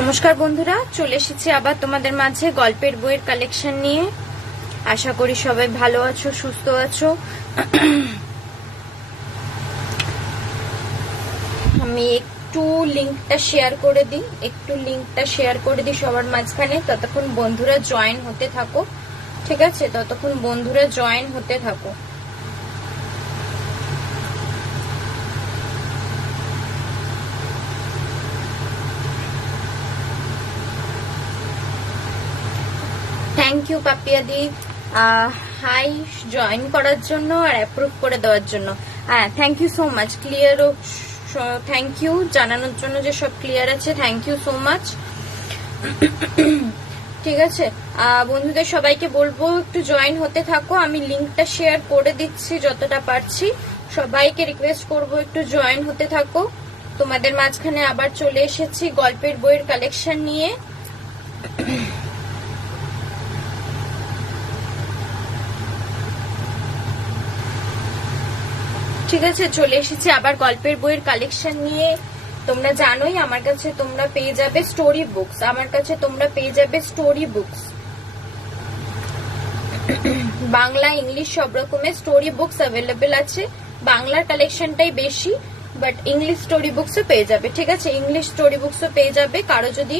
নমস্কার বন্ধুরা, চলে এসেছি আবার তোমাদের মাঝে গল্পের বইয়ের কালেকশন নিয়ে। আশা করি সবাই ভালো আছো, সুস্থ আছো। আমি একটু লিংকটা শেয়ার করে দিই সবার মাঝখানে। ততক্ষণ বন্ধুরা জয়েন হতে থাকো, ঠিক আছে? ততক্ষণ বন্ধুরা জয়েন হতে থাকো। থ্যাংক ইউ পাপিয়াদি, হাই জয়েন করার জন্য আর অ্যাপ্রুভ করে দেওয়ার জন্য। হ্যাঁ, thank you so much. Clear, thank you জানানোর জন্য যে সব ক্লিয়ার আছে। Thank you so much. ঠিক আছে, বন্ধুদের সবাইকে বলবো একটু জয়েন হতে থাকো। আমি লিংকটা শেয়ার করে দিচ্ছি যতটা পারছি। সবাইকে রিকোয়েস্ট করবো একটু জয়েন হতে থাকো। তোমাদের মাঝখানে আবার চলে এসেছি গল্পের বইয়ের কালেকশন নিয়ে। ঠিক আছে, চলে এসেছি আবার গল্পের বইয়ের কালেকশন নিয়ে। তোমরা জানোই আমার কাছে তোমরা পেয়ে যাবে স্টোরি বুকস। বাংলা ইংলিশ সব রকমের স্টোরি বুকস অ্যাভেলেবেল আছে। বাংলার কালেকশনটাই বেশি, বাট ইংলিশ স্টোরি বুকসও পেয়ে যাবে। ঠিক আছে, ইংলিশ স্টোরি বুকসও পেয়ে যাবে। কারো যদি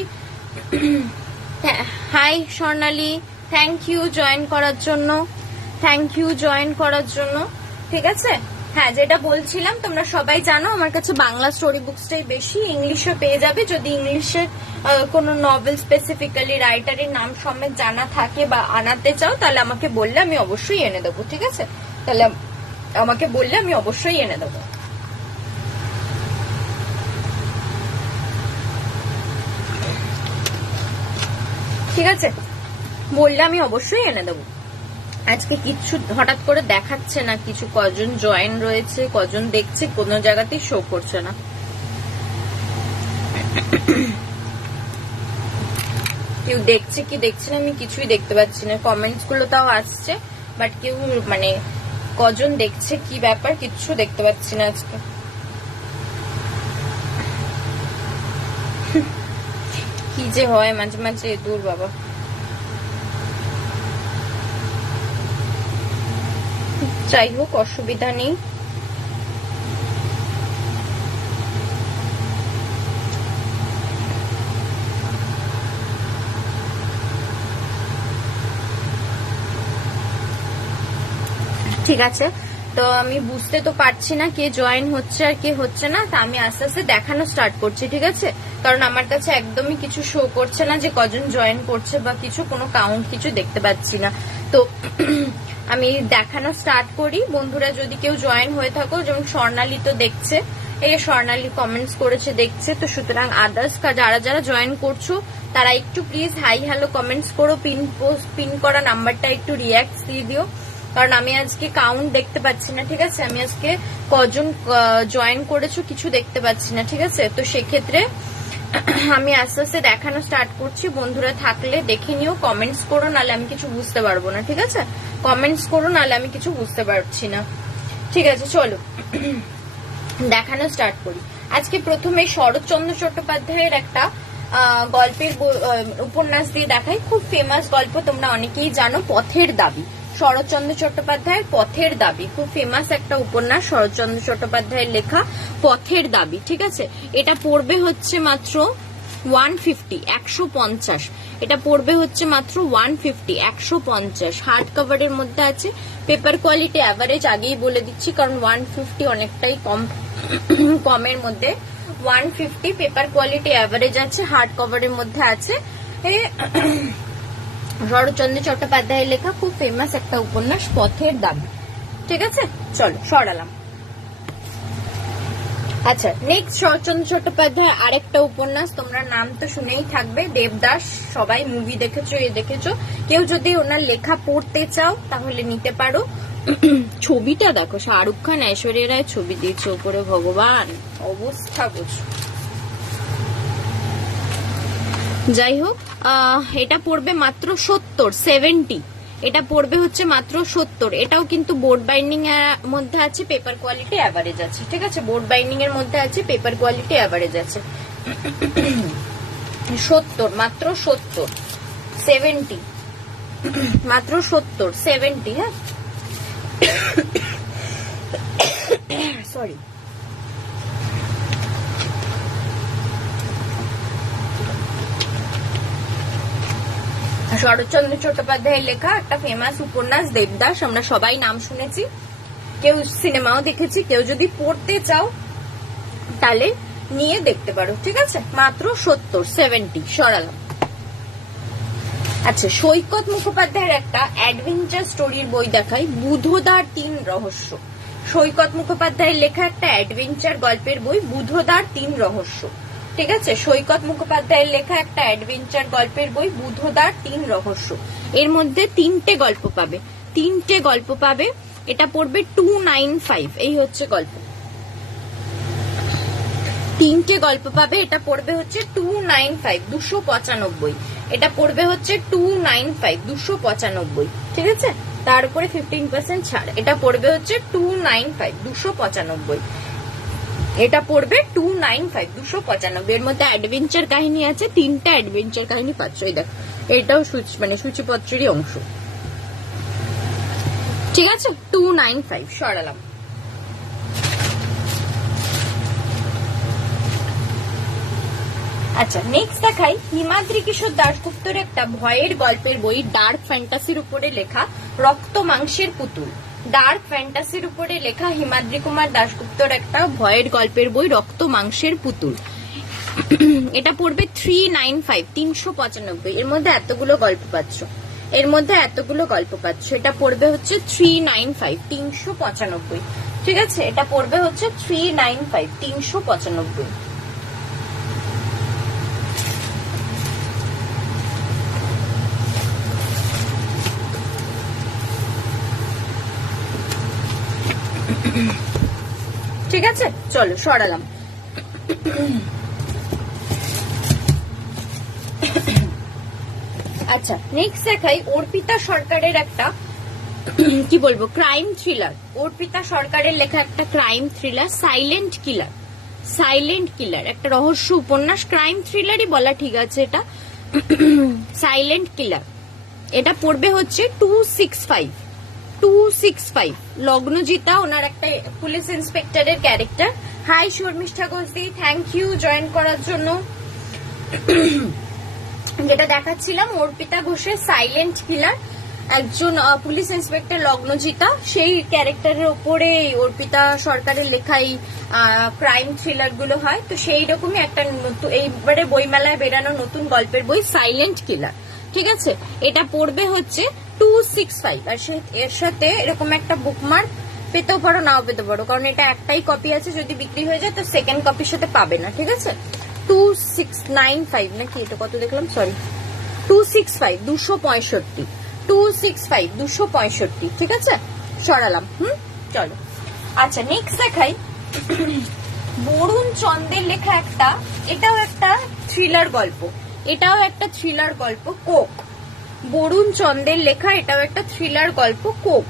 hi Swarnali, thank you join করার জন্য। ঠিক আছে, হ্যাঁ, যেটা বলছিলাম তোমরা সবাই জানো আমার কাছে বাংলা স্টোরি বুকসটাই বেশি। ইংলিশও পেয়ে যাবে। যদি ইংলিশের কোনো নভেল স্পেসিফিক্যালি রাইটারের নাম সমেত জানা থাকে বা আনাতে চাও, তাহলে আমাকে বললে আমি অবশ্যই এনে দেবো। ঠিক আছে, তাহলে আমাকে বললে আমি অবশ্যই এনে দেবো। ঠিক আছে, বললে আমি অবশ্যই এনে দেবো। আজকে কিছু হঠাৎ করে দেখাচ্ছে না, কিছু কজন জয়েন রয়েছে, কজন দেখছে, কোনো জায়গাতেই শো করছে না। কেউ দেখছে কি দেখছে না আমি কিছুই দেখতে পাচ্ছি না। কমেন্টস গুলো তাও আসছে, বাট কেউ মানে কজন দেখছে কি ব্যাপার কিচ্ছু দেখতে পাচ্ছি না আজকে। কি যে হয় মাঝে মাঝে, দূর বাবা। যাই হোক, অসুবিধা নেই। ঠিক আছে, তো আমি বুঝতে তো পারছি না কে জয়েন হচ্ছে আর কে হচ্ছে না। তা আমি আস্তে আস্তে দেখানো স্টার্ট করছি। ঠিক আছে, কারণ আমার কাছে একদমই কিছু শো করছে না যে কজন জয়েন করছে বা কিছু, কোনো কাউন্ট কিছু দেখতে পাচ্ছি না। তো আমি দেখানো স্টার্ট করি। বন্ধুরা যদি কেউ জয়েন হয়ে থাকো, যেমন স্বর্ণালী তো দেখছে, এই স্বর্ণালী কমেন্টস করেছে দেখছে, তো সুতরাং আদার্স যারা যারা জয়েন করছো তারা একটু প্লিজ হাই হ্যালো কমেন্টস করো। পিন করা নাম্বারটা একটু রিয়াক্ট দিয়ে দিও, কারণ আমি আজকে কাউন্ট দেখতে পাচ্ছি না। ঠিক আছে, আমি আজকে কজন জয়েন করেছো কিছু দেখতে পাচ্ছি না। ঠিক আছে, তো সেক্ষেত্রে আমি আস্তে আস্তে দেখানো স্টার্ট করছি। বন্ধুরা থাকলে দেখে নিও, কমেন্টস করো, নাহলে আমি কিছু বুঝতে পারবো না। ঠিক আছে, কমেন্টস করো, নাহলে আমি কিছু বুঝতে পারছি না। ঠিক আছে, চলো দেখানো স্টার্ট করি। আজকে প্রথমে শরৎচন্দ্র চট্টোপাধ্যায়ের একটা গল্পের উপন্যাস দিয়ে দেখাই। খুব ফেমাস গল্প, তোমরা অনেকেই জানো, পথের দাবি। শরৎচন্দ্র চট্টোপাধ্যায়ের পথের দাবি খুব ফেমাস একটা উপন্যাস, শরৎচন্দ্র চট্টোপাধ্যায়ের লেখা পথের দাবি। ঠিক আছে, এটা পড়বে হচ্ছে মাত্র 150, 150। এটা পড়বে হচ্ছে মাত্র 150, 150। হার্ড কভারের মধ্যে আছে। পেপার কোয়ালিটি অ্যাভারেজ আগেই বলে দিচ্ছি, কারণ 150 অনেকটাই কমের মধ্যে। 150 পেপার কোয়ালিটি অ্যাভারেজ আছে, হার্ড কভারের মধ্যে আছে। শরৎচন্দ্র চট্টোপাধ্যায়ের লেখা খুব ফেমাস একটা উপন্যাস পথের দাবি। ঠিক আছে, চলো সরালাম। আচ্ছা, নেক্সট শরৎচন্দ্র চট্টোপাধ্যায় আরেকটা উপন্যাস, তোমরা নাম তো শুনেই থাকবে, দেবদাস। সবাই মুভি দেখেছো, দেখেছো। কেউ যদি ওনার লেখা পড়তে চাও তাহলে নিতে পারো। ছবিটা দেখো, শাহরুখ খান ঐশ্বরিয়া রায় ছবি দিয়েছে উপরে, ভগবান অবস্থা বুঝো। যাই হোক, এটা পড়বে মাত্র 70। এটা পড়বে হচ্ছে মাত্র 70। এটাও কিন্তু বোর্ড বাইন্ডিং এর মধ্যে আছে, পেপার কোয়ালিটি অ্যাভারেজ আছে। ঠিক আছে, বোর্ড বাইন্ডিং এর মধ্যে আছে, পেপার কোয়ালিটি অ্যাভারেজ আছে। 70, মাত্র 70, 70, মাত্র 70, 70। হ্যাঁ, সরি। শরৎচন্দ্র চট্টোপাধ্যায়ের লেখা একটা ফেমাস উপন্যাস দেবদাস, আমরা সবাই নাম শুনেছি, কেউ সিনেমাও দেখেছি। কেউ যদি পড়তে চাও তাহলে নিয়ে দেখতে পারো, ঠিক আছে? মাত্র 70, 70 সরালাম। আচ্ছা, সৈকত মুখোপাধ্যায়ের একটা অ্যাডভেঞ্চার স্টোরির বই দেখাই, বুধোদার 3 রহস্য। সৈকত মুখোপাধ্যায়ের লেখা একটা অ্যাডভেঞ্চার গল্পের বই, বুধোদার 3 রহস্য, ঠিক আছে? সৈকত মুখোপাধ্যায়ের লেখা একটা অ্যাডভেঞ্চার গল্পের বই, বুধোদার 3 রহস্য। এর মধ্যে 3টে গল্প পাবে, 3টে গল্প পাবে। এটা পড়বে 295, এই হচ্ছে গল্প। 3টে গল্প পাবে, এটা পড়বে হচ্ছে 295, 295। এটা পড়বে হচ্ছে 295, 295, ঠিক আছে? তার উপরে 15% ছাড়। এটা পড়বে হচ্ছে 295, 295। এটা পড়বে 295, 295। এর মধ্যে অ্যাডভেঞ্চার কাহিনী আছে, 3টা অ্যাডভেঞ্চার কাহিনী পাচ্ছ। এই দেখো, এটাও মানে সূচিপত্রেরই অংশ, ঠিক আছে? 295 সরালাম। আচ্ছা, নেক্সট দেখাই হিমাদ্রি কিশোর দাশগুপ্তর একটা ভয়ের গল্পের বই, ডার্ক ফ্যান্টাসির উপরে লেখা, রক্ত মাংসের পুতুল। ডার্ক ফ্যান্টাসির উপরে লেখা হিমাদ্রি কুমার দাশগুপ্তর একটা ভয়ের গল্পের বই, রক্ত মাংসের পুতুল। এটা পড়বে 395, 395। এর মধ্যে এতগুলো গল্প পাচ্ছ, এর মধ্যে এতগুলো গল্প পাচ্ছ। এটা পড়বে হচ্ছে 395, 395, ঠিক আছে? এটা পড়বে হচ্ছে 395, 395। ঠিক আছে, চলো সরালাম। আচ্ছা, নেক্সট দেখাই অর্পিতা সরকারের একটা কি বলবো ক্রাইম থ্রিলার। অর্পিতা সরকারের লেখা একটা crime thriller, silent killer. Silent killer একটা রহস্য উপন্যাস, ক্রাইম থ্রিলারই বলা ঠিক আছে এটা। Silent killer. এটা পড়বে হচ্ছে 265, 265। লগ্নজিতা ওনার একটা পুলিশ ইন্সপেক্টরের ক্যারেক্টার। হাই শর্মিষ্ঠা ঘোষদি, থ্যাংক ইউ জয়েন করার জন্য। যেটা দেখাচ্ছিলাম অর্পিতা ঘোষের সাইলেন্ট কিলার, একজন পুলিশ ইন্সপেক্টর লগ্নজিতা, সেই ক্যারেক্টারের ওপরে অর্পিতা সরকারের লেখাই ক্রাইম থ্রিলার গুলো হয়। তো সেই রকমই একটা এইবারে বইমেলায় বেরানো নতুন গল্পের বই সাইলেন্ট কিলার, ঠিক আছে? এটা পড়বে হচ্ছে 265। আর এর সাথে এরকম একটা বুকমার্ক পেতেও পারো, নাও পেতে পারো, কারণ এটা একটাই কপি আছে। যদি বিক্রি হয়ে যায় তো সেকেন্ড কপির সাথে পাবে না, ঠিক আছে? 2695 নাকি, এটা কত দেখলাম, সরি, 265, 265, 265, 265, ঠিক আছে? সরালাম। চলো। আচ্ছা, নেক্সট দেখাই বরুণ চন্দ্রের লেখা একটা, এটাও একটা থ্রিলার গল্প, এটাও একটা থ্রিলার গল্প, কোক। বরুণ চন্দ্রের লেখা এটাও একটা থ্রিলার গল্প, কোক।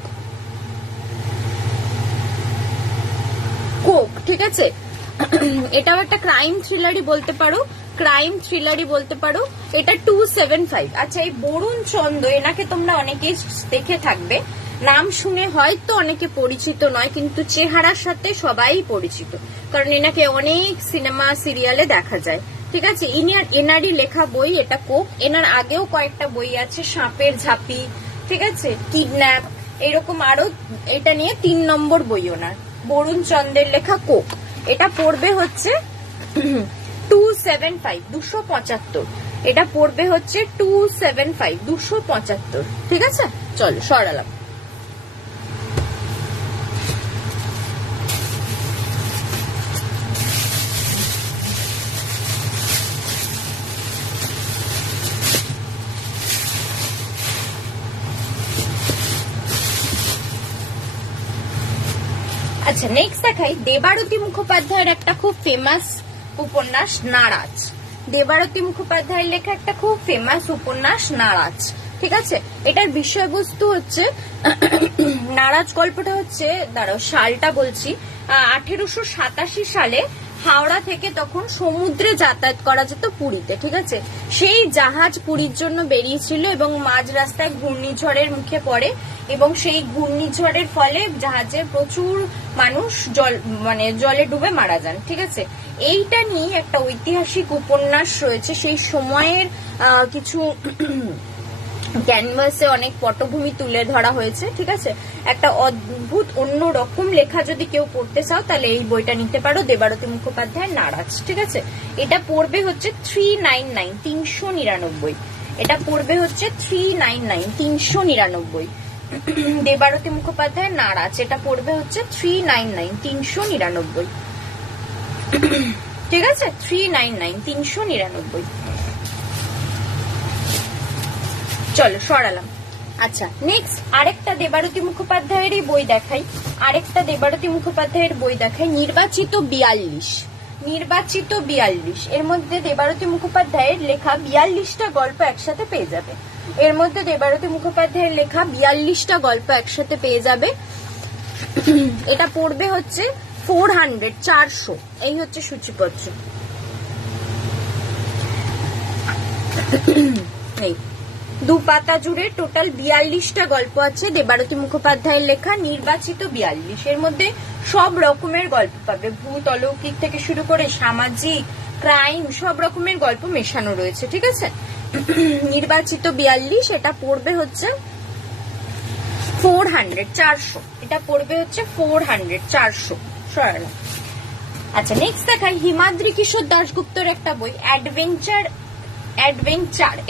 কোক, ঠিক আছে? এটাও একটা ক্রাইম থ্রিলারই বলতে পারো, ক্রাইম থ্রিলারই বলতে পারো। এটা 275। আচ্ছা, এই বরুণ চন্দ্র, এনাকে তোমরা অনেকেই দেখে থাকবে, নাম শুনে হয়তো অনেকে পরিচিত নয়, কিন্তু চেহারার সাথে সবাই পরিচিত, কারণ এনাকে অনেক সিনেমা সিরিয়ালে দেখা যায়, ঠিক আছে? এনারই লেখা বই এটা কোক। এনার আগেও কয়েকটা বই আছে, সাপের ঝাঁপি, ঠিক আছে, কিডন্যাপ, এরকম আরো। এটা নিয়ে 3 নম্বর বই ওনার, বরুণ চন্দ্রের লেখা কোক। এটা পড়বে হচ্ছে 275, 275। এটা পড়বে হচ্ছে 275, 275, ঠিক আছে? চলো সরালাম। আচ্ছা, নেক্সট দেখাই দেবারতী মুখোপাধ্যায়ের একটা খুব ফেমাস উপন্যাস, নারাজ। দেবারতী মুখোপাধ্যায়ের লেখা একটা খুব ফেমাস উপন্যাস, নারাজ, ঠিক আছে? এটার বিষয়বস্তু হচ্ছে নারাজ গল্পটা হচ্ছে, দাঁড়াও সালটা বলছি, 1887 সালে হাওড়া থেকে তখন সমুদ্রে যাতায়াত করা যেত পুরীতে, ঠিক আছে। সেই জাহাজ পুরীর জন্য বেরিয়েছিল এবং মাঝ রাস্তায় ঘূর্ণিঝড়ের মুখে পড়ে এবং সেই ঘূর্ণিঝড়ের ফলে জাহাজের প্রচুর মানুষ জলে ডুবে মারা যান, ঠিক আছে। এইটা নিয়ে একটা ঐতিহাসিক উপন্যাস রয়েছে, সেই সময়ের কিছু ক্যানভাসে অনেক পটভূমি তুলে ধরা হয়েছে, ঠিক আছে। একটা অদ্ভুত অন্য রকম লেখা যদি কেউ পড়তে চাও তাহলে এই বইটা নিতে পারো, দেবারতী মুখোপাধ্যায়ের নারাজ, ঠিক আছে। এটা পড়বে হচ্ছে 399, 399। এটা পড়বে হচ্ছে 399, 399। দেবারতী মুখোপাধ্যায়ের নারাজ, এটা পড়বে হচ্ছে 399, 399, ঠিক আছে। 399, 399। চলো সরালাম। আচ্ছা, নেক্সট আরেকটা দেবারতী মুখোপাধ্যায়েরই বই দেখাই, আরেকটা দেবারতী মুখোপাধ্যায়ের বই দেখাই, নির্বাচিত 42। নির্বাচিত 42, এর মধ্যে দেবারতী মুখোপাধ্যায়ের লেখা 42টা গল্প একসাথে পেয়ে যাবে। এর মধ্যে দেবারতী মুখোপাধ্যায়ের লেখা 42টা গল্প একসাথে পেয়ে যাবে। এটা পড়বে হচ্ছে 400, 400। এই হচ্ছে সূচিপত্র। এই 2 পাতা জুড়ে টোটাল 42টা গল্প আছে দেবারতী মুখোপাধ্যায়ের লেখা, নির্বাচিত 42। এর মধ্যে সব রকমের গল্প পাবে, ভূত অলৌকিক থেকে শুরু করে সামাজিক, ক্রাইম, সব রকমের গল্প মেশানো রয়েছে, ঠিক আছে। নির্বাচিত 42, এটা পড়বে হচ্ছে 400, 400। এটা পড়বে হচ্ছে 400, 400। সরানো। আচ্ছা, নেক্সট দেখাই হিমাদ্রি কিশোর দাশগুপ্তর একটা বই, অ্যাডভেঞ্চার।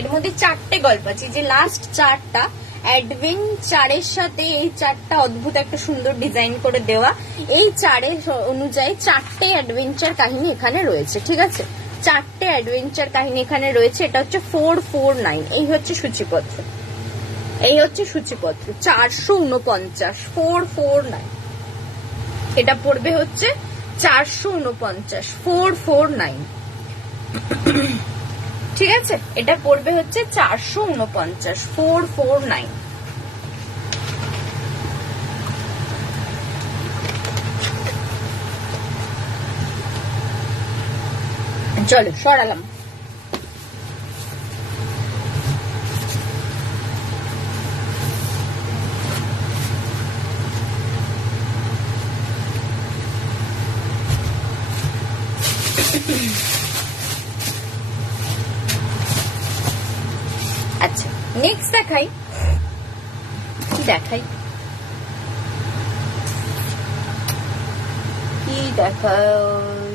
এর মধ্যে 4টে গল্প আছে, যে লাস্ট 4টা অ্যাডভেঞ্চারের সাথে এই 4টা অদ্ভুত একটা সুন্দর ডিজাইন করে দেওয়া, এই 4 অনুযায়ী 4টে অ্যাডভেঞ্চার কাহিনী এখানে রয়েছে, ঠিক আছে। 4টে অ্যাডভেঞ্চার কাহিনী এখানে রয়েছে। এটা হচ্ছে 449। এই হচ্ছে সূচিপত্র, এই হচ্ছে সূচিপত্র 449, 449। এটা পড়বে হচ্ছে 449, 449, ঠিক আছে। এটা পড়বে হচ্ছে 449, 449। চলো সরালাম। আচ্ছা, নেক্সট দেখাই, কি দেখাই, কি দেখাই।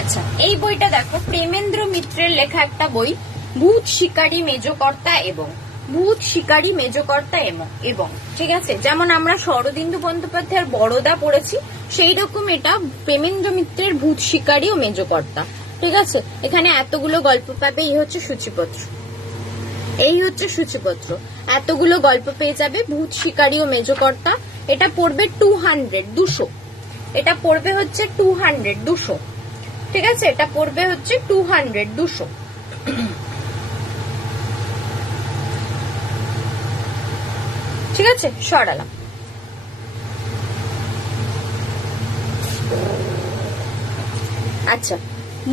আচ্ছা, এই বইটা দেখো, প্রেমেন্দ্র মিত্রের লেখা একটা বই, ভূত শিকারী মেজকর্তা এবং, ভূত শিকারী মেজকর্তা এবং, ঠিক আছে। যেমন আমরা শরদিন্দু বন্দ্যোপাধ্যায়ের বড়দা পড়েছি, সেই রকম এটা প্রেমেন্দ্র মিত্রের ভূত শিকারী ও মেজকর্তা, ঠিক আছে। এখানে এতগুলো গল্প পাবে। এই হচ্ছে সূচিপত্র, এই হচ্ছে সূচিপত্র। এতগুলো গল্প পেয়ে যাবে, ভূত শিকারী ও মেজকর্তা। এটা পড়বে 200, 200। এটা পড়বে হচ্ছে 200, 200, ঠিক আছে। এটা পড়বে হচ্ছে 200, 200। ঠিক আছে, সরালাম। আচ্ছা,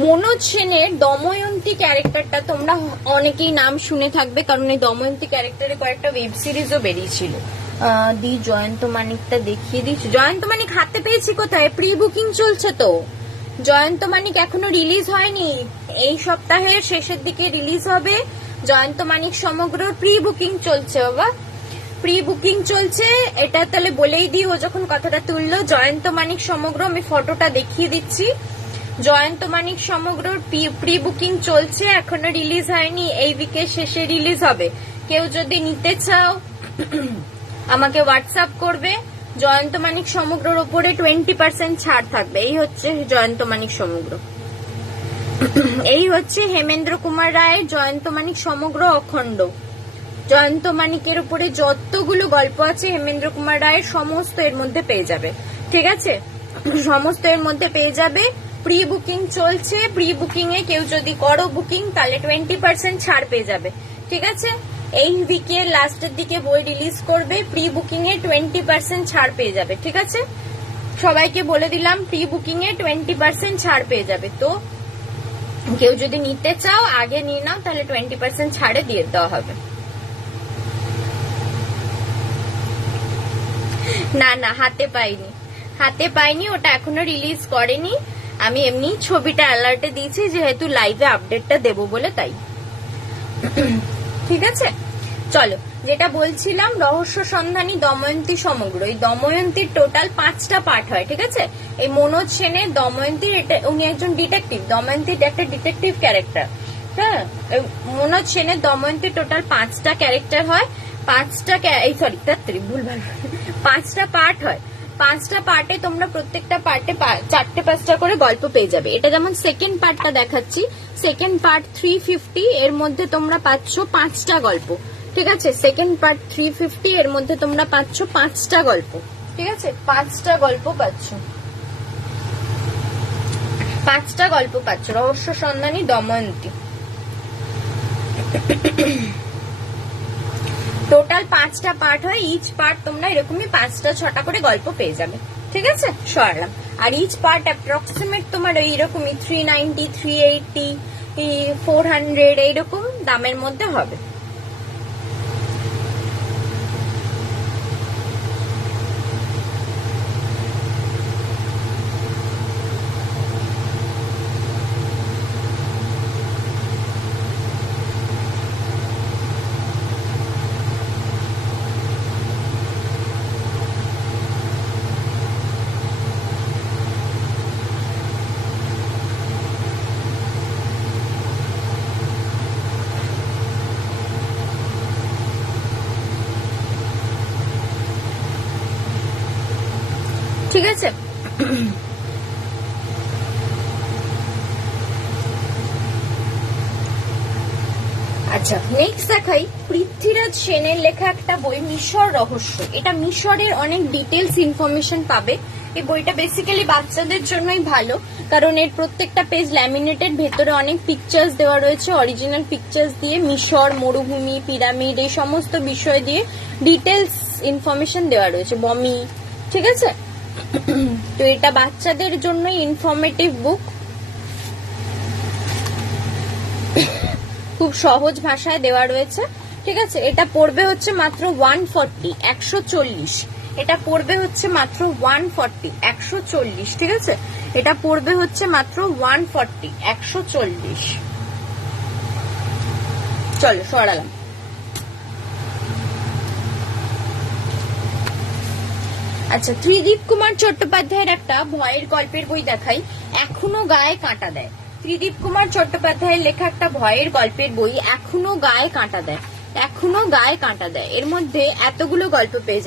মনোজ সেনের দময়ন্তী ক্যারেক্টারটা তোমরা অনেকেই নাম শুনে থাকবে, কারণ এই দময়ন্তী ক্যারেক্টারে কয়েকটা ওয়েব সিরিজও বেরিয়েছিল। জয়ন্ত মানিকটা দেখিয়ে দিচ্ছি। জয়ন্ত মানিক হাতে পেয়েছি কোথায়? প্রি বুকিং চলছে তো। জয়ন্ত মানিক এখনো রিলিজ হয়নি, এই সপ্তাহের শেষের দিকে রিলিজ হবে। জয়ন্ত মানিক সমগ্র প্রি বুকিং চলছে বাবা, প্রি বুকিং চলছে। এটা তাহলে বলেই দিই, ও যখন কথাটা তুললো। জয়ন্ত মানিক সমগ্র, আমি ফটোটা দেখিয়ে দিচ্ছি। জয়ন্ত মানিক সমগ্র প্রি বুকিং চলছে, এখনো রিলিজ হয়নি, এই উইকের শেষে রিলিজ হবে। কেউ যদি নিতে চাও আমাকে হোয়াটসঅ্যাপ করবে। জয়ন্ত মানিক সমগ্রর উপরে 20% ছাড় থাকবে। এই হচ্ছে জয়ন্ত মানিক সমগ্র। এই হচ্ছে হেমেন্দ্র কুমার রায়ের জয়ন্ত মানিক সমগ্র অখণ্ড। জয়ন্ত মানিকের উপরে যতগুলো গল্প আছে হেমেন্দ্র কুমার রায়ের, সমস্ত এর মধ্যে পেয়ে যাবে, ঠিক আছে। সমস্ত এর মধ্যে পেয়ে যাবে। প্রি বুকিং চলছে, প্রি বুকিং এ কেউ যদি করো বুকিং তাহলে 20% ছাড় পেয়ে যাবে, ঠিক আছে। এই উইকের লাস্টের দিকে বই রিলিজ করবে, প্রি বুকিং এ 20% ছাড় পেয়ে যাবে, ঠিক আছে। সবাইকে বলে দিলাম প্রি বুকিং এ 20% ছাড় পেয়ে যাবে। তো কেউ যদি নিতে চাও আগে নিয়ে নাও, তাহলে 20% ছাড়ে দিয়ে দেওয়া হবে। না না হাতে পাইনি, ওটা এখনো রিলিজ করেনি। আমি এমনি ছবিটা অ্যালার্টে দিয়েছি যেহেতু লাইভে আপডেটটা দেবো বলে, তাই। ঠিক আছে, চলো যেটা বলছিলাম, রহস্য সন্ধানী দময়ন্তী সমগ্র। এই দময়ন্তীর টোটাল 5টা পার্ট হয়, ঠিক আছে। এই মনোজ সেনের দময়ন্তীর, উনি একজন ডিটেকটিভ, দময়ন্তীর একটা ডিটেকটিভ ক্যারেক্টার। হ্যাঁ, মনোজ সেনের দময়ন্তীর টোটাল 5টা ক্যারেক্টার হয়, 5টা ভুলভাল 5টা পার্ট হয়। 5টা পার্টে তোমরা প্রত্যেকটা পার্টে 4টে-5টা করে গল্প পেয়ে যাবে। এটা যেমন সেকেন্ড পার্টটা দেখাচ্ছি, সেকেন্ড পার্ট 350, এর মধ্যে তোমরা পাচ্ছ 5টা গল্প, ঠিক আছে। সেকেন্ড পার্ট 350, এর মধ্যে তোমরা পাচ্ছ 5টা গল্প, ঠিক আছে। 5টা গল্প পাচ্ছ রহস্য সন্ধানী দময়ন্তী। টোটাল 5টা পার্ট হয়, ইচ পার্ট তোমরা এরকমই 5টা-6টা করে গল্প পেয়ে যাবে, ঠিক আছে। সরালাম। আর ইচ পার্ট অ্যাপ্রক্সিমেট তোমার এইরকমই 390, 380, 400 এইরকম দামের মধ্যে হবে। ঠিক আছে, আচ্ছা নেক্সট দেখাই পৃথ্বীরাজ সেনের লেখা একটা বই মিশর রহস্য। এটা মিশরের অনেক ডিটেলস ইনফরমেশন পাবে। এই বইটা বেসিক্যালি বাচ্চাদের জন্যই ভালো, কারণ এর প্রত্যেকটা পেজ ল্যামিনেটেড, ভেতরে অনেক পিকচার্স দেওয়া রয়েছে, অরিজিনাল পিকচার্স দিয়ে মিশর, মরুভূমি, পিরামিড এই সমস্ত বিষয় দিয়ে ডিটেলস ইনফরমেশন দেওয়া রয়েছে, বমি, ঠিক আছে। তো এটা বাচ্চাদের জন্য ইনফরমেটিভ বুক, খুব সহজ ভাষায় দেওয়া রয়েছে, ঠিক আছে। এটা পড়বে হচ্ছে মাত্র 140, 140। এটা পড়বে হচ্ছে মাত্র 140, 140, ঠিক আছে। এটা পড়বে হচ্ছে মাত্র 140, 140। চলো সরালাম। আচ্ছা, ত্রিদীপ কুমার চট্টোপাধ্যায়ের একটা ভয়ের গল্পের বই দেখাই, এখনো গায়ে কাঁটা দেয়। ত্রিদীপ কুমার চট্টোপাধ্যায়ের লেখা একটা ভয়ের গল্পের বই, এখনো গায়ে কাঁটা দেয়, এখনো গায়ে কাঁটা দেয়। এর মধ্যে এতগুলো গল্প পেয়ে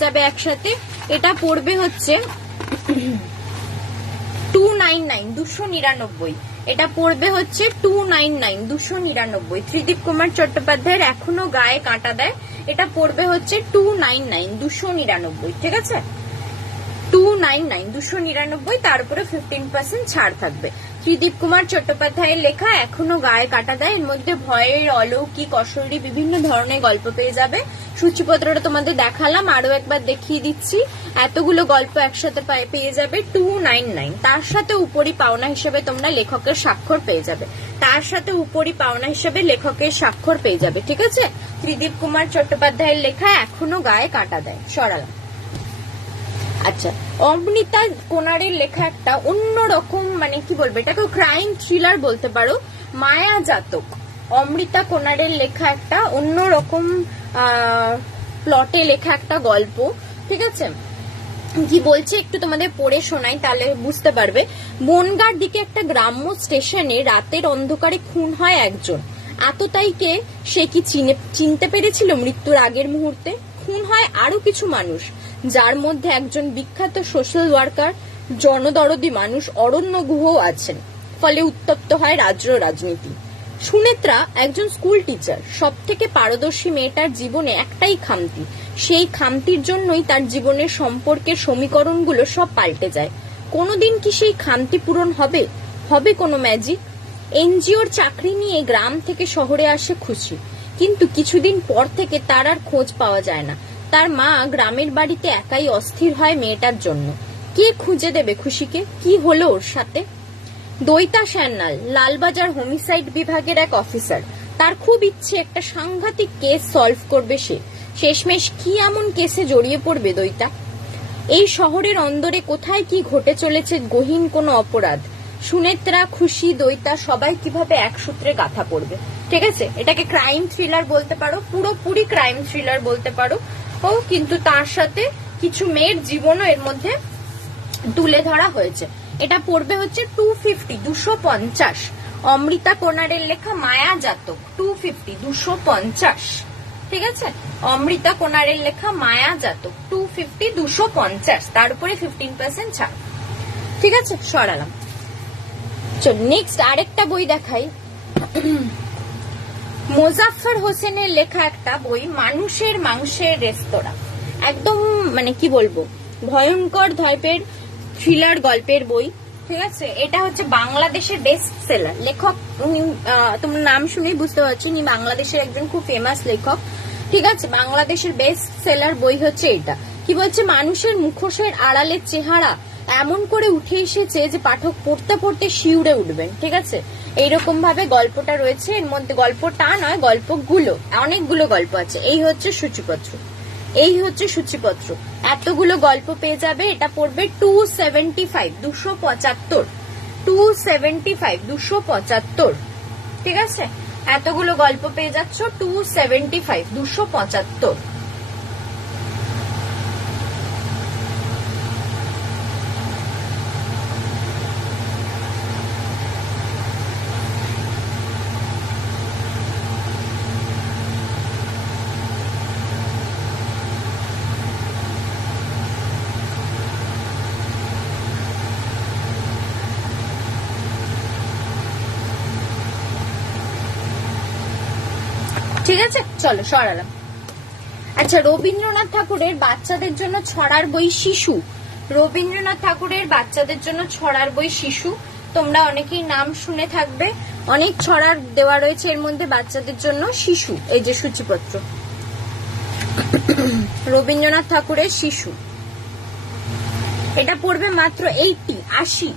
যাবে একসাথে, এটা পড়বে হচ্ছে 299, 299। এটা পড়বে হচ্ছে 299, 299। ত্রিদীপ কুমার চট্টোপাধ্যায়ের এখনো গায়ে কাঁটা দেয়, এটা পড়বে হচ্ছে 299, 299, ঠিক আছে। 299, 299, তার উপরে 15% ছাড় থাকবে। ত্রিদীপ কুমার চট্টোপাধ্যায়ের লেখা এখনো গায়ে কাটা দেয়। এর মধ্যে ভয়ের, অলৌকিক, অশরীরী বিভিন্ন ধরনের গল্প পেয়ে যাবে। সূচিপত্রটা তোমাদের দেখালাম, আরো একবার দেখিয়ে দিচ্ছি। এতগুলো গল্প একসাথে পেয়ে যাবে 299। তার সাথে উপরি পাওনা হিসেবে তোমরা লেখকের স্বাক্ষর পেয়ে যাবে, ঠিক আছে। ত্রিদীপ কুমার চট্টোপাধ্যায়ের লেখা এখনো গায়ে কাটা দেয়, সরালাম। আচ্ছা, অমৃতা কোনারের লেখা একটা অন্যরকম, মানে কি বলবো, এটাকে ক্রাইম থ্রিলার বলতে পারো, মায়া জাতক। অমৃতা কোনারের লেখা একটা অন্যরকম প্লটে লেখা একটা গল্প, ঠিক আছে। কি বলছে একটু তোমাদের পড়ে শোনাই, তাহলে বুঝতে পারবে। বনগাঁর দিকে একটা গ্রাম্য স্টেশনে রাতের অন্ধকারে খুন হয় একজন। আততায়ীকে সে কি চিনতে পেরেছিল মৃত্যুর আগের মুহূর্তে? খুন হয় আরো কিছু মানুষ, যার মধ্যে একজন বিখ্যাত সোশ্যাল ওয়ার্কার, জনদরদি মানুষ অরণ্য গুহ আছেন। ফলে উত্তপ্ত হয় রাজ্য রাজনীতি। সুনেত্রা একজন স্কুল টিচার। সব থেকে পারদর্শী মেয়েটার জীবনে একটাই খামতি, সেই খামতির জন্যই তার জীবনের সম্পর্কের সমীকরণগুলো সব পাল্টে যায়। কোনোদিন কি সেই খামতি পূরণ হবে? হবে কোনো ম্যাজিক? এনজিওর চাকরি নিয়ে গ্রাম থেকে শহরে আসে খুশি, কিন্তু কিছুদিন পর থেকে তার আর খোঁজ পাওয়া যায় না। তার মা গ্রামের বাড়িতে একাই অস্থির হয় মেয়েটার জন্য। কে খুঁজে দেবে খুশিকে? কি হলো ওর সাথে? দৈতা সান্যাল লালবাজার হোমিসাইড বিভাগের এক অফিসার। তার খুব ইচ্ছে একটা সাংঘাতিক কেস সলভ করবে সে। শেষমেশ কি এমন কেসে জড়িয়ে পড়বে দৈতা? এই শহরের অন্দরে কোথায় কি ঘটে চলেছে গহীন কোনো অপরাধ। সুনেত্রা, খুশি, দৈতা সবাই কিভাবে এক সূত্রে গাঁথা পড়বে। ঠিক আছে, এটাকে ক্রাইম থ্রিলার বলতে পারো, পুরোপুরি ক্রাইম থ্রিলার বলতে পারো। ও কিন্তু তার সাথে কিছু মেয়ের জীবনও এর মধ্যে তুলে ধরা হয়েছে। এটা পড়বে হচ্ছে 250, 250। অমৃতা কোনারের লেখা মায়া জাতক, 250, 250। ঠিক আছে, অমৃতা কোনারের লেখা মায়া জাতক, 250, 250। তার উপরে 15% ছাড়। ঠিক আছে, সরালাম। চল নেক্সট আরেকটা বই দেখাই। মোজাফফর হোসেনের লেখা একটা বই, মানুষের মাংসের রেস্তোরাঁ। একদম মানে কি বলবো, ভয়ঙ্কর ধরনের থ্রিলার গল্পের বই। ঠিক আছে, এটা হচ্ছে বাংলাদেশের বেস্ট সেলার। লেখক উনি, তোমার নাম শুনেই বুঝতে পারছো উনি বাংলাদেশের একজন খুব ফেমাস লেখক। ঠিক আছে, বাংলাদেশের বেস্ট সেলার বই হচ্ছে এটা। কি বলছে, মানুষের মুখোশের আড়ালের চেহারা এমন করে উঠে এসেছে যে পাঠক পড়তে পড়তে শিউরে উঠবেন। ঠিক আছে, এইরকম ভাবে গল্পটা রয়েছে। এর মধ্যে গল্পটা নয়, গল্পগুলো, অনেকগুলো গল্প আছে। এই হচ্ছে সূচিপত্র, এই হচ্ছে সূচিপত্র। এতগুলো গল্প পেয়ে যাবে। এটা পড়বে 275, 275, 275, 275। ঠিক আছে, এতগুলো গল্প পেয়ে যাচ্ছ 275, 275। ঠিক আছে, চলো সরালাম। আচ্ছা, রবীন্দ্রনাথ ঠাকুরের বাচ্চাদের জন্য ছড়ার বই শিশু। রবীন্দ্রনাথ ঠাকুরের বাচ্চাদের জন্য ছড়ার বই শিশু। তোমরা অনেকেই নাম শুনে থাকবে, অনেক ছড়ার দেওয়া রয়েছে এর মধ্যে বাচ্চাদের জন্য। শিশু, এই যে সূচিপত্র, রবীন্দ্রনাথ ঠাকুরের শিশু। এটা পড়বে মাত্র 80।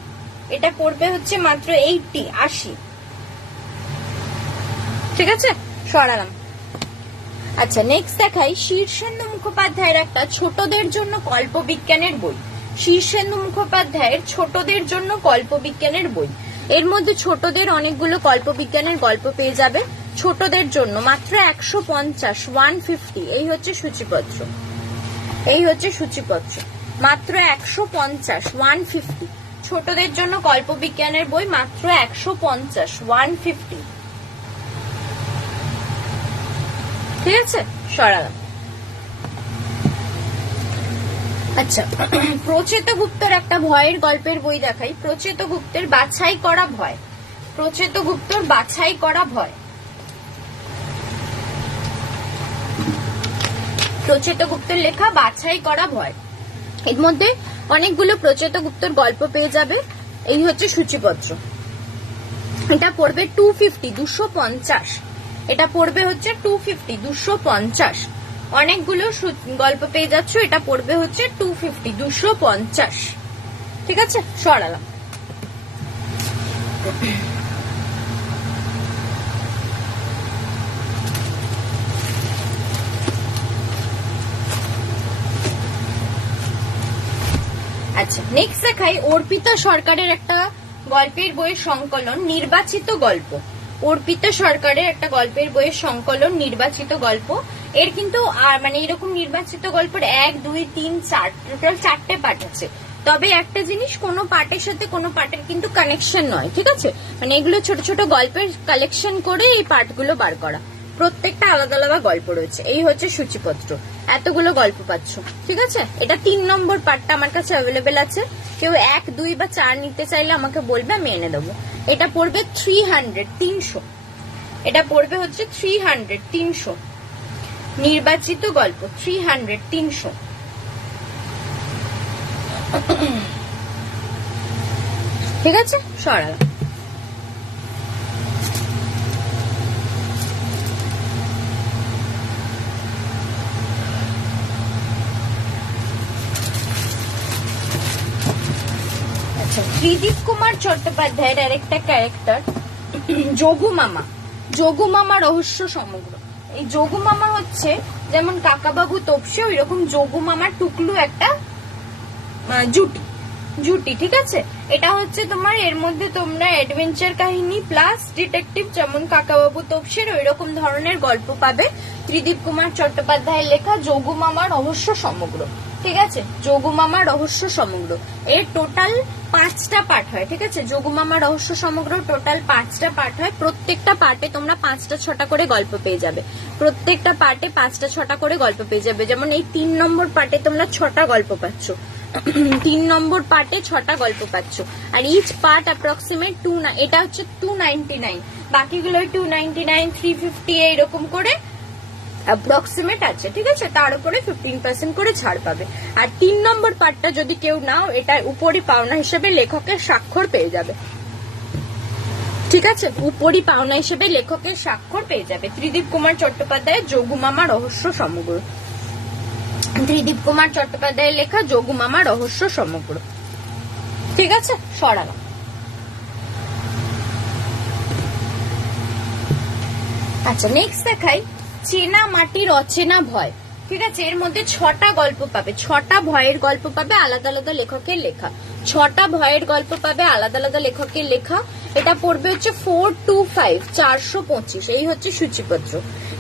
এটা পড়বে হচ্ছে মাত্র 80। ঠিক আছে, সরালাম। আচ্ছা, নেক্সট দেখাই শীর্ষেন্দু মুখোপাধ্যায়ের একটা ছোটদের জন্য কল্পবিজ্ঞানের বই। শীর্ষেন্দু মুখোপাধ্যায়ের ছোটদের জন্য কল্পবিজ্ঞানের বই। এর মধ্যে ছোটদের অনেকগুলো কল্পবিজ্ঞানের গল্প পেয়ে যাবে। ছোটদের জন্য মাত্র 150, 150। এই হচ্ছে সূচিপত্র, এই হচ্ছে সূচিপত্র। মাত্র 150, 150। ছোটদের জন্য কল্পবিজ্ঞানের বই মাত্র 150, 150। ঠিক আছে, সরালাম। আচ্ছা, প্রচেত গুপ্তর একটা ভয়ের গল্পের বই দেখাই। প্রচেত গুপ্তের বাছাই করা ভয়। প্রচেত গুপ্তর বাছাই করা ভয়। প্রচেত গুপ্তের লেখা বাছাই করা ভয়। এর মধ্যে অনেকগুলো প্রচেত গুপ্তর গল্প পেয়ে যাবে। এই হচ্ছে সূচিপত্র। এটা পড়বে 250, 250। এটা পড়বে হচ্ছে 250, 250। অনেকগুলো গল্প পেয়ে যাচ্ছ। এটা পড়বে হচ্ছে 250, 250। ঠিক আছে, সরালাম। আচ্ছা, নেক্সট দেখাই অর্পিতা সরকারের একটা গল্পের বইয়ের সংকলন, নির্বাচিত গল্প। অর্পিতা সরকারের একটা গল্পের বইয়ের সংকলন, নির্বাচিত গল্প। এর কিন্তু মানে এরকম নির্বাচিত গল্পের 1, 2, 3, 4, টোটাল 4টে পার্ট আছে। তবে একটা জিনিস, কোনো পার্টের সাথে কোনো পার্টের কিন্তু কানেকশন নয়। ঠিক আছে, মানে এগুলো ছোট ছোট গল্পের কালেকশন করে এই পার্টগুলো বার করা। প্রত্যেকটা আলাদা আলাদা গল্প রয়েছে। এই হচ্ছে সূচিপত্র, এতগুলো গল্প পাচ্ছ। ঠিক আছে, এটা 3 নম্বর পার্টটা আমার কাছে অ্যাভেলেবেল আছে। কেউ 1, 2 বা 4 নিতে চাইলে আমাকে বলবে, আমি এনে দেবো। এটা পড়বে 300, 300। এটা পড়বে হচ্ছে 300, 300। নির্বাচিত গল্প 300, 300। ঠিক আছে, সরালাম। আচ্ছা, ত্রিদীপ কুমার চট্টোপাধ্যায়ের আরেকটা ক্যারেক্টার যোগু মামা। যোগু মামা রহস্য সমগ্র। এই যোগু মামা হচ্ছে যেমন কাকাবাবু তপসে, ওই রকম যোগু মামার টুকলু একটা জুটি, ঠিক আছে। এটা হচ্ছে তোমার, এর মধ্যে তোমরা অ্যাডভেঞ্চার কাহিনী প্লাস ডিটেকটিভ, যেমন কাকাবাবু তপসের ওই রকম ধরনের গল্প পাবে। ত্রিদীপ কুমার চট্টোপাধ্যায়ের লেখা যোগু মামা রহস্য সমগ্র, ঠিক আছে। যোগু মামা রহস্য সমগ্র এর টোটাল 5টা পার্ট হয়, ঠিক আছে। যোগু মামা রহস্য সমগ্র টোটাল 5টা পার্ট হয়। প্রত্যেকটা পার্টে তোমরা 5টা 6টা করে গল্প পেয়ে যাবে। প্রত্যেকটা পার্টে 5টা 6টা করে গল্প পেয়ে যাবে। যেমন এই 3 নম্বর পার্টে তোমরা 6টা গল্প পাচ্ছ, 3 নম্বর পার্টে 6টা গল্প পাচ্ছ। আর ইচ পার্ট অ্যাপ্রক্সিমেট এটা হচ্ছে 299, বাকিগুলো 299, 350 এইরকম করে অ্যাপ্রক্সিমেট আছে, ঠিক আছে। তার উপরে 15% করে ছাড় পাবে। আর 3 নম্বর পার্টটা যদি কেউ নাও, এটা উপরই পাওনা হিসেবে লেখকের স্বাক্ষর পেয়ে যাবে, ঠিক আছে। উপরই পাওনা হিসেবে লেখকের স্বাক্ষর পেয়ে যাবে। ত্রিদীপ কুমার চট্টোপাধ্যায়ের যোগু মামা রহস্য সমগ্র। ত্রিদীপ কুমার চট্টোপাধ্যায়ের লেখা যোগু মামা রহস্য সমগ্র, ঠিক আছে। সরালাম। আচ্ছা, নেক্সট দেখাই চেনা মাটির অচেনা ভয়, ঠিক আছে। এর মধ্যে 6টা গল্প পাবে, 6টা ভয়ের গল্প পাবে আলাদা আলাদা লেখকের লেখা। 6টা ভয়ের গল্প পাবে আলাদা আলাদা লেখকের লেখা। এটা পড়বে হচ্ছে 425, 425। এই হচ্ছে সূচিপত্র,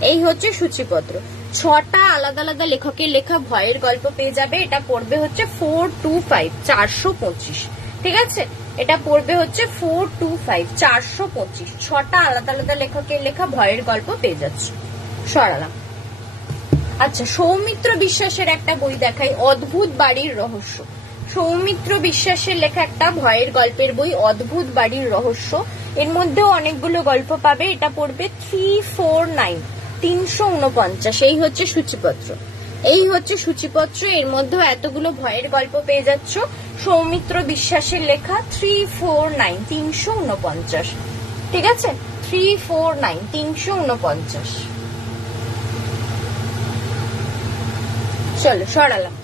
এই হচ্ছে সূচিপত্র। 6টা আলাদা আলাদা লেখকের লেখা ভয়ের গল্প পেয়ে যাবে। এটা পড়বে হচ্ছে 425, 425, ঠিক আছে। এটা পড়বে হচ্ছে 425, 425। 6টা আলাদা আলাদা লেখকের লেখা ভয়ের গল্প পেয়ে যাচ্ছে। সরালাম। আচ্ছা, সৌমিত্র বিশ্বাসের একটা বই দেখাই, অদ্ভুত বাড়ির রহস্য। সৌমিত্র বিশ্বাসের লেখা একটা ভয়ের গল্পের বই, অদ্ভুত বাড়ির রহস্য। এর মধ্যেও অনেকগুলো গল্প পাবে। এটা পড়বে 349, 349। এই হচ্ছে সূচিপত্র, এই হচ্ছে সূচিপত্র। এর মধ্যেও এতগুলো ভয়ের গল্প পেয়ে যাচ্ছ। সৌমিত্র বিশ্বাসের লেখা 349, 349, ঠিক আছে। 349, 349। চলো সরালাম।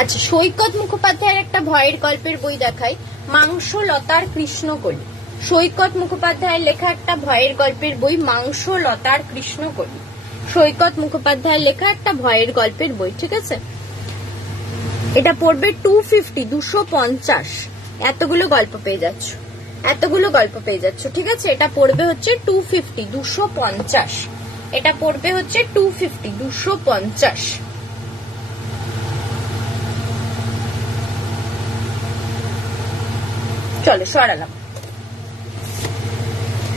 আচ্ছা, সৈকত মুখোপাধ্যায়ের একটা ভয়ের গল্পের বই দেখাই, মাংসলতার কৃষ্ণকলি। সৈকত মুখোপাধ্যায়ের লেখা একটা ভয়ের গল্পের বই, মাংসলতার কৃষ্ণকলি। সৈকত মুখোপাধ্যায়ের লেখা একটা ভয়ের গল্পের বই, ঠিক আছে। এটা পড়বে 250, 250। এতগুলো গল্প পেয়ে যাচ্ছ, এতগুলো গল্প পেয়ে যাচ্ছ, ঠিক আছে। এটা পড়বে হচ্ছে 250, 250। এটা পড়বে হচ্ছে 250, 250। চলো সরালাম।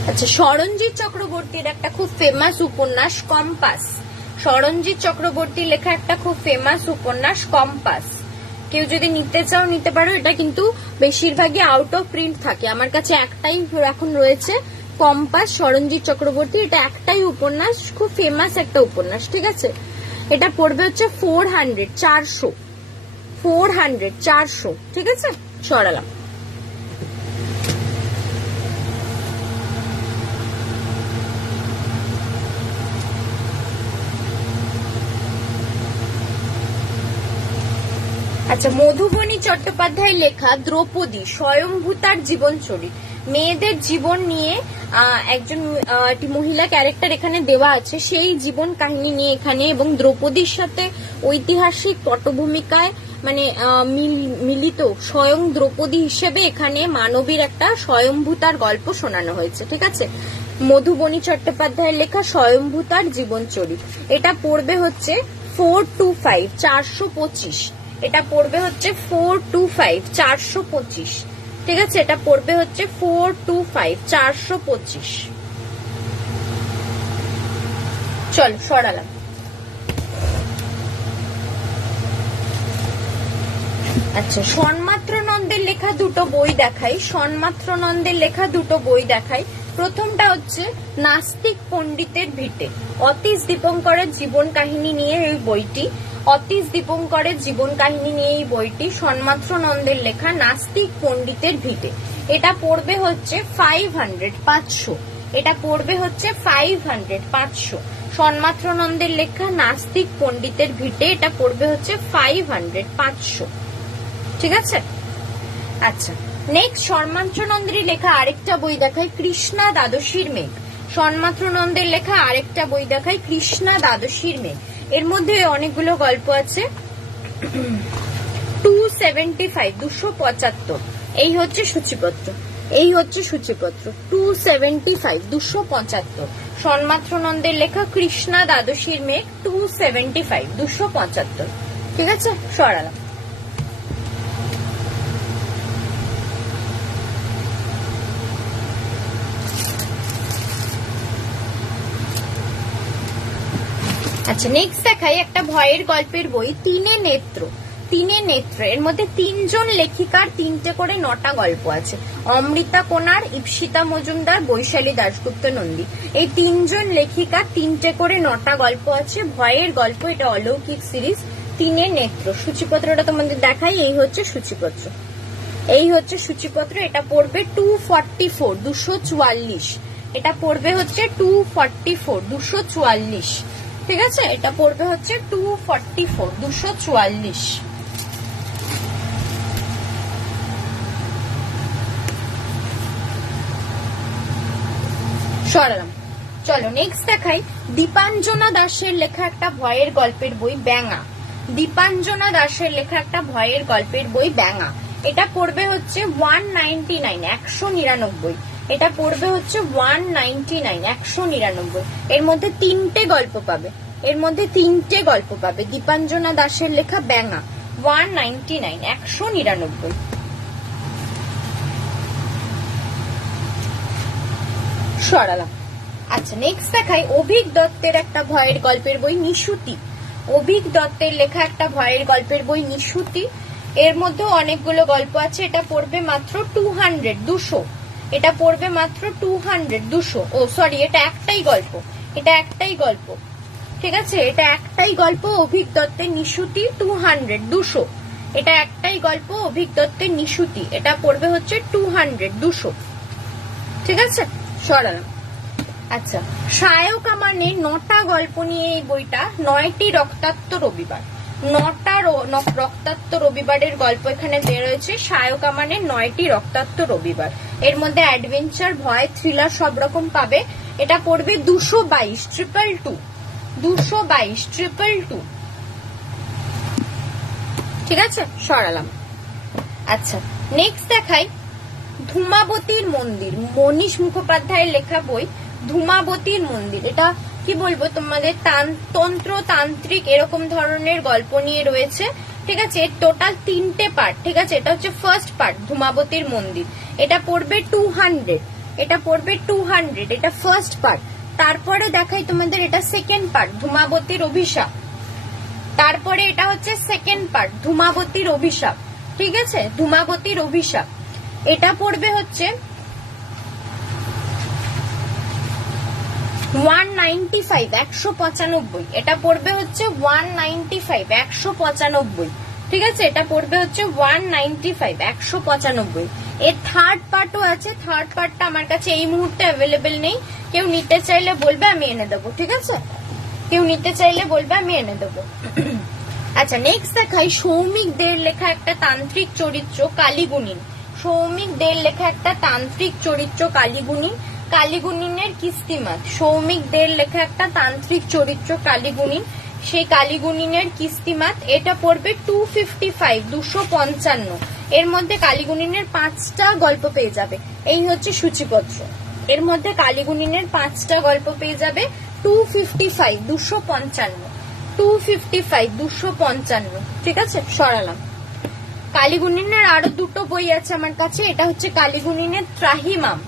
আচ্ছা, সরঞ্জিৎ চক্রবর্তীর একটা খুব ফেমাস উপন্যাস কম্পাস। সরঞ্জিৎ চক্রবর্তীর লেখা একটা খুব ফেমাস উপন্যাস কম্পাস। কেউ যদি নিতে চাও নিতে পারো। এটা কিন্তু বেশিরভাগই আউট অফ প্রিন্ট থাকে। আমার কাছে একটাই এখন রয়েছে, কম্পাস, সরঞ্জিৎ চক্রবর্তী। এটা একটাই উপন্যাস, খুব ফেমাস একটা উপন্যাস, ঠিক আছে। এটা পড়বে হচ্ছে 400, 400, 400, 400, ঠিক আছে। সরালাম। আচ্ছা, মধুবনী চট্টোপাধ্যায় লেখা দ্রৌপদী স্বয়ংভূতার জীবন চরিত। মেয়েদের জীবন নিয়ে একজন মহিলা ক্যারেক্টার এখানে দেওয়া আছে, সেই জীবন কাহিনী নিয়ে এখানে, এবং দ্রৌপদীর সাথে ঐতিহাসিক পটভূমিকায় মানে মিলিত স্বয়ং দ্রৌপদী হিসেবে এখানে মানবীর একটা স্বয়ংভূতার গল্প শোনানো হয়েছে, ঠিক আছে। মধুবনী চট্টোপাধ্যায়ের লেখা স্বয়ংভূতার জীবন চরিত। এটা পড়বে হচ্ছে 425, 425। এটা পড়বে হচ্ছে 425, 425, ঠিক আছে। এটা পড়বে হচ্ছে 425, 425। চল সরালাম। আচ্ছা, সন্মাত্র নন্দের লেখা দুটো বই দেখাই, সন্মাত্র নন্দের লেখা দুটো বই দেখাই। প্রথমটা হচ্ছে নাস্তিক পণ্ডিতের ভিটে, অতীশ দীপঙ্করের জীবন কাহিনী নিয়ে এই বইটি। অতীশ দীপঙ্করের জীবন কাহিনী নিয়ে এই বইটি, সন্মাত্র নন্দের লেখা নাস্তিক পণ্ডিতের ভিটে। এটা পড়বে হচ্ছে 500, 500। এটা পড়বে হচ্ছে 500, 500। সন্মাত্র নন্দের লেখা নাস্তিক পণ্ডিতের ভিটে, এটা পড়বে হচ্ছে 500, 500, ঠিক আছে। আচ্ছা, নেক্সট শর্মাত্র নন্দের লেখা আরেকটা বই দেখায়, কৃষ্ণা দ্বাদশীর মেঘ। শর্মাত্র নন্দের লেখা আরেকটা বই দেখায়, কৃষ্ণা দ্বাদশীর মেঘ। এর মধ্যে অনেকগুলো গল্প আছে। 275 275 এই হচ্ছে সূচিপত্র, এই হচ্ছে সূচিপত্র 275 275 শর্মাত্র নন্দের লেখা কৃষ্ণা দ্বাদশীর মেঘ 275 275। ঠিক আছে, সরালাম। আচ্ছা, নেক্সট দেখাই একটা ভয়ের গল্পের বই, তিনে নেত্র। তিনে নেত্র, এর মধ্যে তিনজন লেখিকার তিনটে করে 9টা গল্প আছে। অমৃতা কোনার, ইপসিতা মজুমদার, বৈশালী দাশগুপ্ত নন্দী। এই তিনজন লেখিকা তিনটে করে 9টা গল্প আছে, ভয়ের গল্প। এটা অলৌকিক সিরিজ, তিনে নেত্র। সূচিপত্রটা তোমাদের দেখাই, এই হচ্ছে সূচিপত্র, এই হচ্ছে সূচিপত্র। এটা পড়বে 244 244, এটা পড়বে হচ্ছে 244 244। ঠিক আছে, এটা পড়বে হচ্ছে 244 244। সরালাম। চলো নেক্সট দেখাই, দীপাঞ্জনা দাসের লেখা একটা ভয়ের গল্পের বই, ব্যাঙা। দীপাঞ্জনা দাসের লেখা একটা ভয়ের গল্পের বই, ব্যাঙা। এটা পড়বে হচ্ছে 199 199। এটা পড়বে হচ্ছে 199 199। এর মধ্যে তিনটে গল্প পাবে, এর মধ্যে তিনটে গল্প পাবে। দীপাঞ্জনা দাসের লেখা ব্যাঙা 199 199। সরালাম। আচ্ছা, নেক্সট দেখাই অভিক দত্তের একটা ভয়ের গল্পের বই, নিশুতি। অভিক দত্তের লেখা একটা ভয়ের গল্পের বই, নিশুতি। এর মধ্যে অনেকগুলো গল্প আছে। এটা পড়বে মাত্র 200 200। এটা পড়বে মাত্র 200 200। ও সরি, এটা একটাই গল্প, এটা একটাই গল্প। ঠিক আছে, এটা একটাই গল্প, অভিক দত্তের নিশুতি 200 200। এটা একটাই গল্প, অভিক দত্তের নিশুতি। এটা পড়বে হচ্ছে 200 200। ঠিক আছে, সরালাম। আচ্ছা, সায়ক আমানের 9টা গল্প নিয়ে এই বইটা, 9টি রক্তাক্ত রবিবার। 9টা রক্তাক্ত রবিবারের গল্প এখানে বের হয়েছে। সায়ক আমানের 9টি রক্তাক্ত রবিবার। এর মধ্যে অ্যাডভেঞ্চার, ভয়, থ্রিলার সব রকম পাবে। এটা পড়বে 222 222 222 222। ঠিক আছে, সরালাম। আচ্ছা, নেক্সট দেখাই ধূমাবতীর মন্দির, মনীষ মুখোপাধ্যায়ের লেখা বই, ধূমাবতীর মন্দির। এটা কি বলবো তোমাদের, তন্ত্র তান্ত্রিক এরকম ধরনের গল্প নিয়ে রয়েছে। ঠিক আছে, টোটাল 3টে পার্ট। ঠিক আছে, এটা হচ্ছে ফার্স্ট পার্ট, ধূমাবতীর মন্দির। এটা পড়বে 200, এটা পড়বে 200। এটা ফার্স্ট পার্ট। তারপরে দেখাই তোমাদের, এটা সেকেন্ড পার্ট, ধূমাবতীর অভিশাপ। তারপরে এটা হচ্ছে সেকেন্ড পার্ট, ধূমাবতীর অভিশাপ। ঠিক আছে, ধূমাবতীর অভিশাপ। এটা পড়বে হচ্ছে 195 195। এটা পড়বে হচ্ছে 195 195। ঠিক আছে, এটা পড়বে হচ্ছে 195 195। এর থার্ড পার্টও আছে। থার্ড পার্টটা আমার কাছে এই মুহূর্তে অ্যাভেলেবেল নেই, কেউ নিতে চাইলে বলবে, আমি এনে দেবো। ঠিক আছে, কেউ নিতে চাইলে বলবে, আমি এনে দেবো। আচ্ছা, নেক্সট দেখাই সৌমিক দের লেখা একটা তান্ত্রিক চরিত্র, কালীগুণিন। সৌমিক দের লেখা একটা তান্ত্রিক চরিত্র, কালীগুণিন। কালীগুণিনের কিস্তিমাত। সৌমিক দের লেখা একটা তান্ত্রিক চরিত্র, কালীগুণিন। সেই কালীগুণিনের কিস্তিমাত। এটা পড়বে 255 255। এর মধ্যে কালীগুণিনের 5টা গল্প পেয়ে যাবে। এই হচ্ছে সূচিপত্র, এর মধ্যে কালীগুণিনের 5টা গল্প পেয়ে যাবে। 255 255 255 255। ঠিক আছে, সরালাম। কালীগুণিনের আরো দুটো বই আছে আমার কাছে। এটা হচ্ছে কালীগুণিনের ত্রাহিমাম,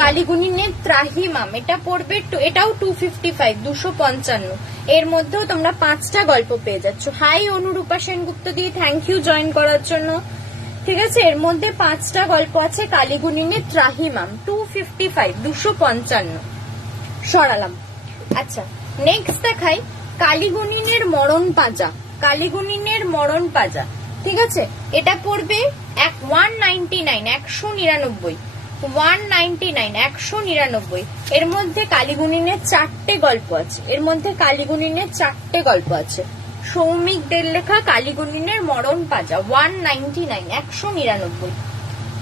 কালীগুণিনের ত্রাহিমাম। এটা পড়বে, এটাও 255 255। এর মধ্যেও তোমরা 5টা গল্প পেয়ে যাচ্ছ। হাই অনুরূপা সেনগুপ্ত দিয়ে, থ্যাংক ইউ জয়েন করার জন্য। ঠিক আছে, এর মধ্যে 5টা গল্প আছে, কালীগুণিনের ত্রাহিমাম 255 255। সরালাম। আচ্ছা, নেক্সট দেখাই কালীগুণিনের মরণ পাজা, কালীগুণিনের মরণ পাজা। ঠিক আছে, এটা পড়বে 199 199 199 199। এর মধ্যে কালীগুণিনের 4টে গল্প আছে, এর মধ্যে কালীগুণিনের 4টে গল্প আছে। সৌমিক দের লেখা কালীগুণিনের মরণ পাজা 199 199।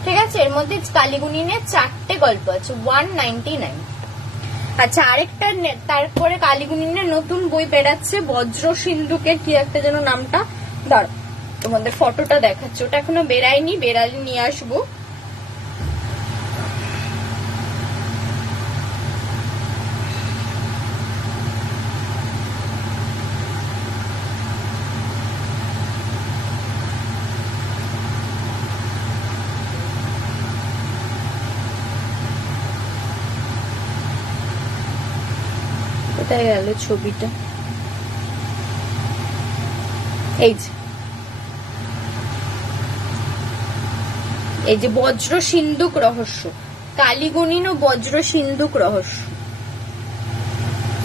ঠিক আছে, এর মধ্যে কালীগুণিনের 4টে গল্প আছে, 199। আচ্ছা, আরেকটা তারপরে কালীগুণিনের নতুন বই বেরাচ্ছে, বজ্র সিন্ধুকের কি একটা যেন নামটা, দাঁড়াও তোমাদের ফটোটা দেখাচ্ছে, ওটা এখনো বেরায়নি, বেরালে নিয়ে আসবো। কোথায় গেল ছবিটা, এই যে বজ্র সিন্ধুক রহস্য, কালীগুণিন ও বজ্র সিন্ধুক রহস্য,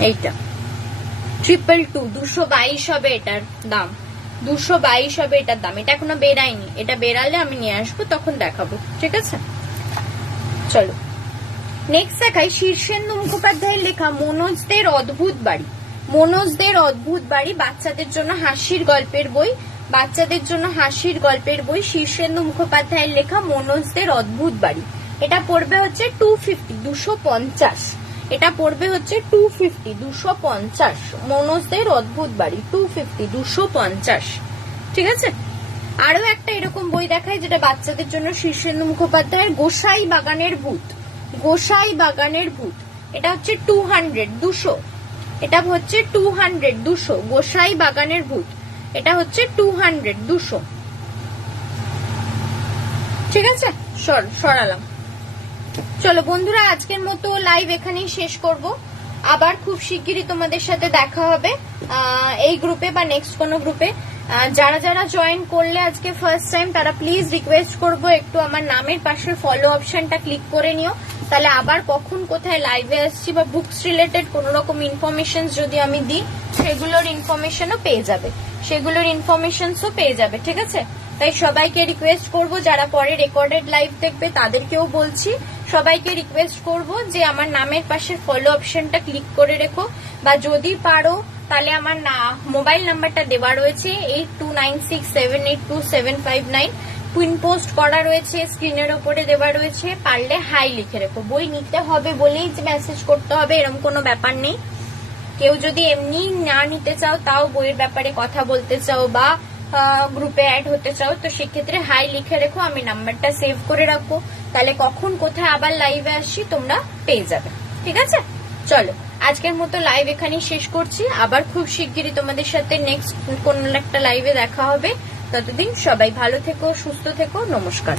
এইটা 222, 222 হবে এটার দাম, 222 হবে এটার দাম। এটা এখনো বেরায়নি, এটা বেরালে আমি নিয়ে আসবো, তখন দেখাবো, ঠিক আছে। চলো নেক্সট দেখাই শীর্ষেন্দু মুখোপাধ্যায়ের লেখা মনোজদের অদ্ভুত বাড়ি। মনোজদের অদ্ভুত বাড়ি বাচ্চাদের জন্য হাসির গল্পের বই, বাচ্চাদের জন্য হাসির গল্পের বই, শীর্ষেন্দু মুখোপাধ্যায়ের লেখা মনোজদের অদ্ভুত বাড়ি। এটা পড়বে হচ্ছে 250, 250। এটা পড়বে হচ্ছে 250, 250। মনোজদের অদ্ভুত বাড়ি 250, 250, ঠিক আছে। আরো একটা এরকম বই দেখায় যেটা বাচ্চাদের জন্য, শীর্ষেন্দু মুখোপাধ্যায়ের গোসাই বাগানের ভূত, গোসাই বাগানের ভূত। এটা হচ্ছে 200, 200। এটা হচ্ছে 200, 200, গোসাই বাগানের ভূত। এটা হচ্ছে 200, 200, ঠিক আছে। সরালাম। চলো বন্ধুরা, আজকের মতো লাইভ এখানেই শেষ করব। আবার খুব শিগগিরই তোমাদের সাথে দেখা হবে এই গ্রুপে বা নেক্সট কোনো গ্রুপে। যারা যারা জয়েন করলে আজকে ফার্স্ট টাইম, তারা প্লিজ রিকোয়েস্ট করবো একটু আমার নামের পাশে ফলো অপশনটা ক্লিক করে নিও, তাহলে আবার কখন কোথায় লাইভে আসছি বা বুকস রিলেটেড কোন রকম ইনফরমেশন যদি আমি দিই, সেগুলোর ইনফরমেশনও পেয়ে যাবে, সেগুলোর ইনফরমেশনসও পেয়ে যাবে, ঠিক আছে। তাই সবাইকে রিকোয়েস্ট করব, যারা পরে রেকর্ডেড লাইভ দেখবে তাদেরকেও বলছি, সবাইকে রিকোয়েস্ট করব যে আমার নামের পাশে ফলো অপশনটা ক্লিক করে রেখো, বা যদি পারো তাহলে আমার মোবাইল নাম্বারটা দেওয়া রয়েছে 8296782759, পিন পোস্ট করা রয়েছে, স্ক্রিনের ওপরে দেওয়া রয়েছে, পারলে হাই লিখে রেখো। বই নিতে হবে বলেই যে মেসেজ করতে হবে এরকম কোনো ব্যাপার নেই। কেউ যদি এমনি না নিতে চাও, তাও বইয়ের ব্যাপারে কথা বলতে চাও বা গ্রুপে অ্যাড হতে চাও, তো সেক্ষেত্রে হাই লিখে রেখো, আমি নাম্বারটা সেভ করে রাখবো, তাহলে কখন কোথায় আবার লাইভে আসি তোমরা পেয়ে যাবে, ঠিক আছে। চলো আজকের মতো লাইভ এখানেই শেষ করছি, আবার খুব শিগগিরই তোমাদের সাথে নেক্সট কোন একটা লাইভে দেখা হবে। ততদিন সবাই ভালো থেকো, সুস্থ থেকো, নমস্কার।